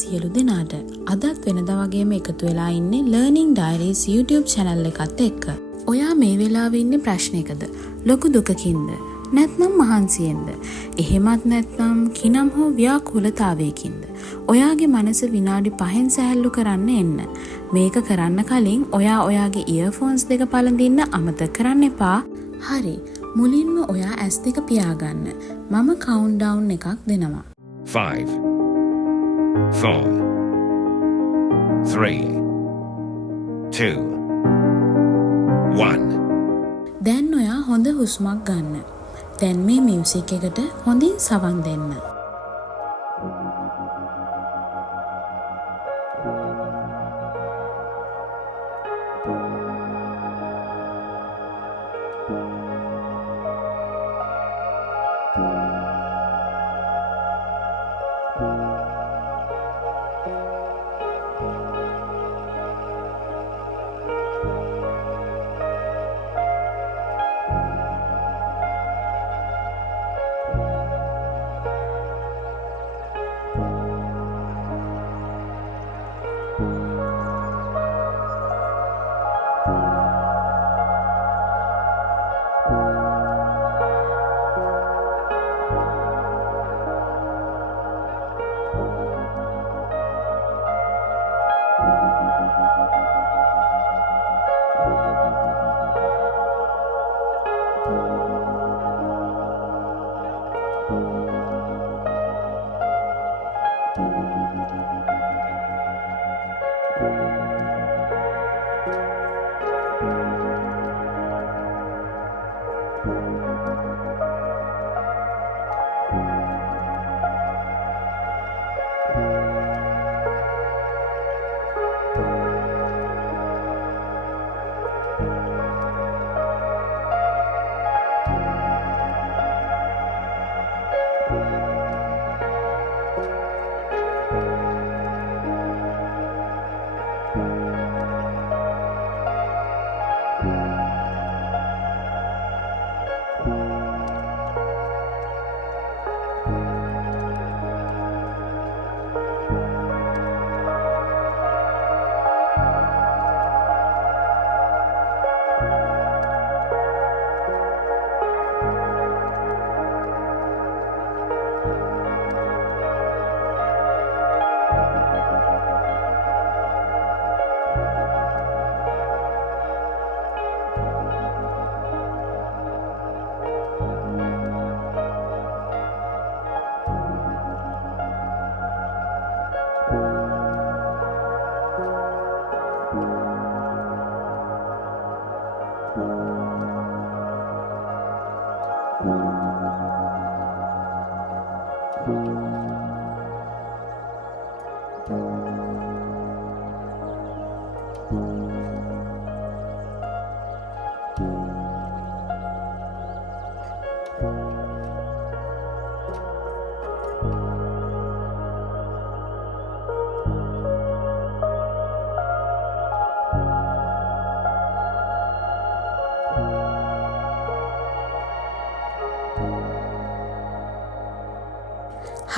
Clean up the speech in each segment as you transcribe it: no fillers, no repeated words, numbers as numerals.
සියලු දෙනාට අදත් වෙනදා වගේම එකතු වෙලා ඉන්නේ Learning Diaries YouTube channel එකත් එක්ක. ඔයා මේ වෙලාවේ ඉන්නේ ප්‍රශ්නයකද? ලොකු දුකකින්ද? නැත්නම් මහන්සියෙන්ද? එහෙමත් නැත්නම් කිනම් හෝ ව්‍යාකූලතාවයකින්ද? ඔයාගේ මනස විනාඩි 5න් සැහැල්ලු කරන්න එන්න. මේක කරන්න කලින් ඔයා ඔයාගේ earphones දෙක පළඳින්න අමතක කරන්න එපා. හරි. මුලින්ම ඔයා ඇස් දෙක පියාගන්න. මම countdown එකක් දෙනවා. 5, 4, 3, 2, 1. දැන් ඔයා හොඳ හුස්මක් ගන්න. දැන් මේ මියුසික් එකට හොඳින් සවන් දෙන්න.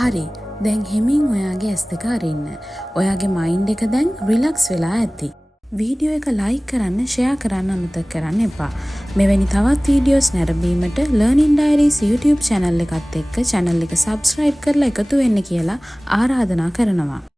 හරි. දැන් හිමින් ඔයාගේ ඇස් දෙක අරින්න. ඔයාගේ මයින්ඩ් එක දැන් රිලැක්ස් වෙලා ඇති. වීඩියෝ එක ලයික් කරන්න, ෂෙයා කරන්න අමතක කරන්න එපා. මෙවැනි තවත් වීඩියෝස් නැරඹීමට Learning Diaries YouTube channel එකත් එක්ක channel එක subscribe කරලා එකතු වෙන්න කියලා ආරාධනා කරනවා.